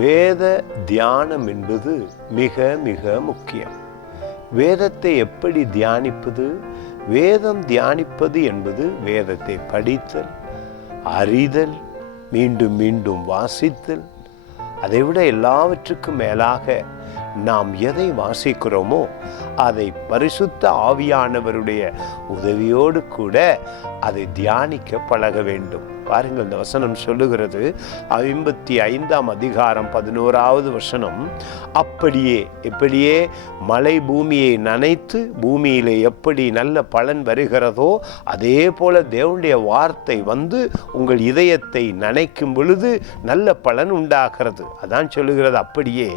வேத தியானம் என்பது மிக மிக முக்கியம். வேதத்தை எப்படி தியானிப்பது? வேதம் தியானிப்பது என்பது வேதத்தை படித்தல், அறிதல், மீண்டும் மீண்டும் வாசித்தல். அதைவிட எல்லாவற்றுக்கும் மேலாக நாம் எதை வாசிக்கிறோமோ அதை பரிசுத்த ஆவியானவருடைய உதவியோடு கூட அதை தியானிக்க பழக வேண்டும். பாருங்கள், இந்த வசனம் சொல்லுகிறது, 55ஆம் அதிகாரம் 11வது வசனம், எப்படியே மழை பூமியை நனைத்து பூமியிலே எப்படி நல்ல பலன் வருகிறதோ அதே போல தேவனுடைய வார்த்தை வந்து உங்கள் இதயத்தை நனைக்கும் பொழுது நல்ல பலன் உண்டாகிறது. அதான் சொல்லுகிறது, அப்படியே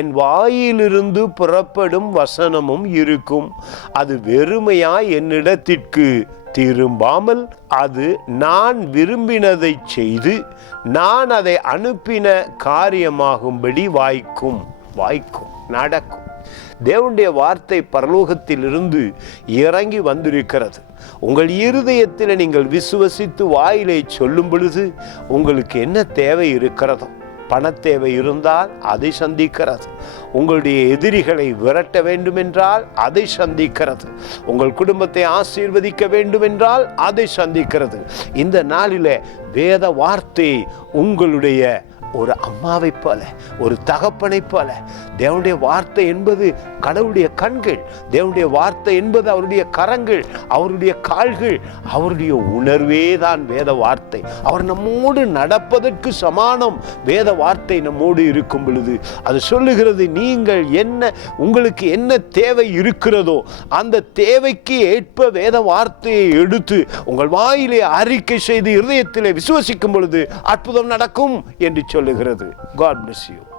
என் வாயிலிருந்து புறப்படும் வசனமும் இருக்கும், அது வெறுமையாய் என்னிடத்திற்கு திரும்பாமல் அது நான் விரும்பினதை செய்து நான் அதை அனுப்பின காரியமாகும்படி வாய்க்கும் நடக்கும். தேவனுடைய வார்த்தை பரலோகத்திலிருந்து இறங்கி வந்திருக்கிறது. உங்கள் இருதயத்தில் நீங்கள் விசுவசித்து வாயிலை சொல்லும் பொழுது உங்களுக்கு என்ன தேவை இருக்கிறதோ, பணத்தேவை இருந்தால் அதை சந்திக்கிறது. உங்களுடைய எதிரிகளை விரட்ட வேண்டுமென்றால் அதை சந்திக்கிறது. உங்கள் குடும்பத்தை ஆசீர்வதிக்க வேண்டுமென்றால் அதை சந்திக்கிறது. இந்த நாளில் வேத வார்த்தை உங்களுடைய ஒரு அம்மாவை போல, ஒரு தகப்பனை போல, தேவனுடைய வார்த்தை என்பது கடவுளுடைய கண்கள், தேவனுடைய வார்த்தை என்பது அவருடைய கரங்கள், அவருடைய கால்கள், அவருடைய உணர்வே தான் வேத வார்த்தை. அவர் நம்மோடு நடப்பதற்கு சமானம். வேத வார்த்தை நம்மோடு இருக்கும் பொழுது அது சொல்லுகிறது, நீங்கள் உங்களுக்கு என்ன தேவை இருக்கிறதோ அந்த தேவைக்கு ஏற்ப வேத வார்த்தையை எடுத்து உங்கள் வாயிலே அறிக்கை செய்து இருதயத்திலே விசுவசிக்கும் பொழுது அற்புதம் நடக்கும் என்று சொல்லுகிறது. God bless you.